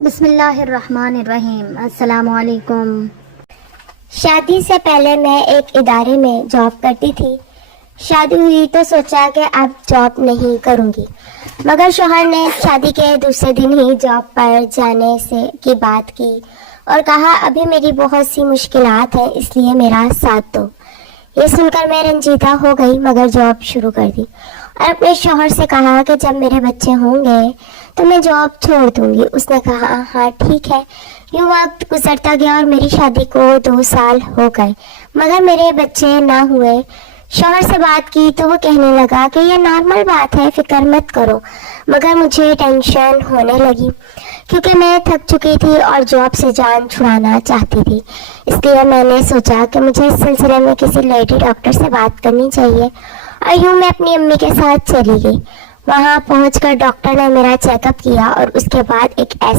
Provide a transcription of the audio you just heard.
بسم اللہ الرحمن الرحیم۔ السلام علیکم۔ شادی سے پہلے میں ایک ادارے میں جاب کرتی تھی۔ شادی ہوئی تو سوچا کہ اب جاب نہیں کروں گی، مگر شوہر نے شادی کے دوسرے دن ہی جاب پر جانے کی بات کی اور کہا ابھی میری بہت سی مشکلات ہیں، اس لیے میرا ساتھ دو۔ یہ سن کر میں رنجیدہ ہو گئی مگر جاب شروع کر دی اور اپنے شوہر سے کہا کہ جب میرے بچے ہوں گے تو میں جاب چھوڑ دوں گی۔ اس نے کہا ہاں ٹھیک ہے۔ یوں وقت گزرتا گیا اور میری شادی کو 2 سال ہو گئے مگر میرے بچے نہ ہوئے۔ شوہر سے بات کی تو وہ کہنے لگا کہ یہ نارمل بات ہے، فکر مت کرو، مگر مجھے ٹینشن ہونے لگی کیونکہ میں تھک چکی تھی اور جاب سے جان چھڑانا چاہتی تھی۔ اس لیے میں نے سوچا کہ مجھے اس سلسلے میں کسی لیڈی ڈاکٹر سے بات کرنی چاہیے اور یوں میں اپنی امی کے ساتھ چلی گئی۔ وہاں پہنچ کر ڈاکٹر نے میرا چیک اپ کیا اور اس کے بعد ایک ایسا